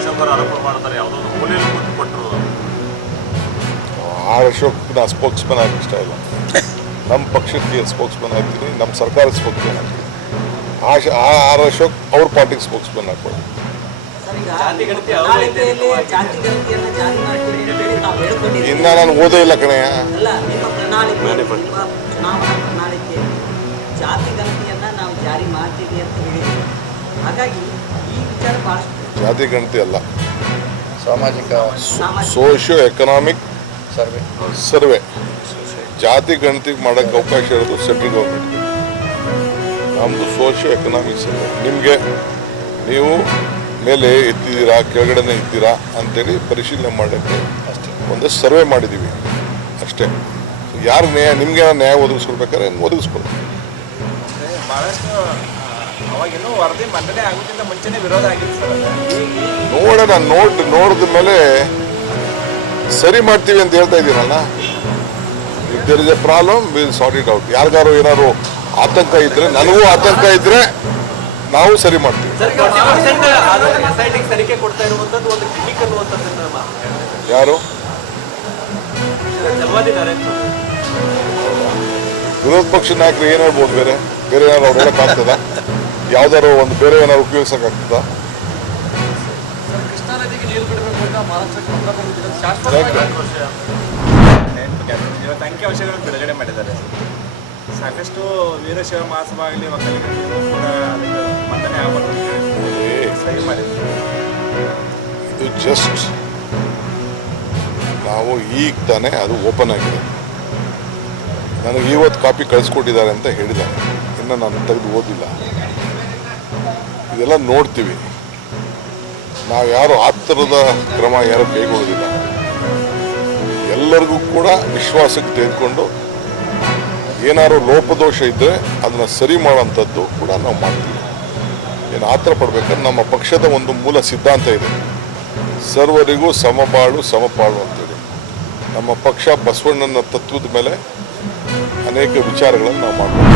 ಅಶೋಕ್ ಅವರು ಆರೋಪ ಮಾಡ್ತಾರೆ, ಯಾವುದೋ ಮೂಲೆಯಲ್ಲಿ ಕೂತು ಕೊಟ್ಟರು. ಆರ್ ಅಶೋಕ್ ನಾ ಸ್ಪೋಕ್ಸ್ಮನ್ ಆಗಿ ಇಷ್ಟ ಇಲ್ಲ. ನಮ್ಮ ಪಕ್ಷಕ್ಕೆ ಸ್ಪೋಕ್ಸ್ಮನ್ ಆಗ್ತೀನಿ, ನಮ್ಮ ಸರ್ಕಾರದ ಸ್ಪೋಕ್ಸ್ಮನ್ ಆಗ್ತೀನಿ. ಆರ್ ಅಶೋಕ್ ಅವ್ರ ಪಾರ್ಟಿಗೆ ಸ್ಪೋಕ್ಸ್ಮನ್ ಹಾಕೊಳ್ಳಿ. ಇನ್ನ ನಾನು ಓದೇ ಇಲ್ಲ ಕಣೆಯ. ಜಾತಿ ಗಣತಿ ಅಲ್ಲ, ಸಾಮಾಜಿಕ ಸೋಷಿಯೋ ಎಕನಾಮಿಕ್ ಸರ್ವೆ. ಜಾತಿ ಗಣತಿ ಮಾಡೋಕ್ಕೆ ಅವಕಾಶ ಇರೋದು ಸೆಂಟ್ರಲ್ ಗೌರ್ಮೆಂಟ್ಗೆ. ನಮ್ಮದು ಸೋಷಿಯೋ ಎಕನಾಮಿಕ್ ಸರ್ವೆ. ನಿಮಗೆ ನೀವು ಮೇಲೆ ಎತ್ತಿದ್ದೀರಾ ಕೆಳಗಡೆನೇ ಇದ್ದೀರಾ ಅಂತೇಳಿ ಪರಿಶೀಲನೆ ಮಾಡೋಕ್ಕೆ ಒಂದು ಸರ್ವೆ ಮಾಡಿದ್ದೀವಿ ಅಷ್ಟೇ. ಯಾರು ನ್ಯಾಯ ನಿಮಗೆ ನ್ಯಾಯ ಒದಗಿಸ್ಕೊಡ್ಬೇಕಾದ್ರೆ ಒದಗಿಸ್ಕೊಡ್ತೀವಿ. ಬಹಳಷ್ಟು ಅವಾಗಿನ್ನೂ ವರದಿ ಮಂಡನೆ ಆಗೋಕ್ಕಿಂತ ಮುಂಚೆನೇ ವಿರೋಧ ಆಗಿತ್ತು ಸರ್. ನೋಡೋಣ, ನೋಡಿದ ಮೇಲೆ ಸರಿ ಮಾಡ್ತೀವಿ ಅಂತ ಹೇಳ್ತಾ ಇದ್ದೀನಲ್ಲ. If there is a problem will sort it out. ಯಾರಿಗಾರು ಏನಾದ್ರು ಆತಂಕ ಇದ್ರೆ, ನನಗೂ ಆತಂಕ ಇದ್ರೆ ನಾವು ಸರಿ ಮಾಡ್ತೀವಿ. ಯಾರು ವಿರೋಧ ಪಕ್ಷ ನಾಯಕರು ಏನ್ ಹೇಳ್ಬೋದು? ಬೇರೆ ಏನಾದ್ರು ಅವ್ರು ಹೇಳಕ್ಕಾಗ್ತದ? ಯಾವ್ದಾರು ಒಂದು ಬೇರೆ ಏನಾದ್ರು ಉಪಯೋಗಿಸಕ್ಕಾಗ್ತದ? ಇವತ್ತು ಅಂಕಿಅಂಶಗಳನ್ನು ಬಿಡುಗಡೆ ಮಾಡಿದ್ದಾರೆ. ಸಾಕಷ್ಟು ವೀರಶೈವ ಮಹಾಸಭಾ ಆಗಲಿ ಒಕ್ಕಲಿಗರು ಕೂಡ ಮಂಡನೆ ಆಗಬಾರ್ದು ಸಹಿ ಮಾಡಿದ್ದಾರೆ. ಇದು ಜಸ್ಟ್ ನಾವು ಈಗ ತಾನೇ ಅದು ಓಪನ್ ಆಗಿದೆ. ನನಗೆ ಇವತ್ತು ಕಾಪಿ ಕಳಿಸ್ಕೊಟ್ಟಿದ್ದಾರೆ ಅಂತ ಹೇಳಿದ್ದಾರೆ. ಇನ್ನು ನಾನು ತೆಗೆದು ಓದಿಲ್ಲ. ಇದೆಲ್ಲ ನೋಡ್ತೀವಿ. ನಾವು ಯಾರು ಆ ಥರದ ಕ್ರಮ ಯಾರು ಕೈಗೊಳ್ಳೋದಿಲ್ಲ. ಎಲ್ಲರಿಗೂ ಕೂಡ ವಿಶ್ವಾಸಕ್ಕೆ ತೆಗೆದುಕೊಂಡು ಏನಾದ್ರು ಲೋಪದೋಷ ಇದ್ದರೆ ಅದನ್ನು ಸರಿ ಮಾಡೋಂಥದ್ದು ಕೂಡ ನಾವು ಮಾಡ್ತೀವಿ. ಏನು ಆತರ ಪಡ್ಬೇಕಾದ್ರೆ ನಮ್ಮ ಪಕ್ಷದ ಒಂದು ಮೂಲ ಸಿದ್ಧಾಂತ ಇದೆ, ಸರ್ವರಿಗೂ ಸಮಬಾಳು ಸಮಪಾಳು ಅಂತೇಳಿ. ನಮ್ಮ ಪಕ್ಷ ಬಸವಣ್ಣನ ತತ್ವದ ಮೇಲೆ ಅನೇಕ ವಿಚಾರಗಳನ್ನು ನಾವು ಮಾಡ್ತೀವಿ.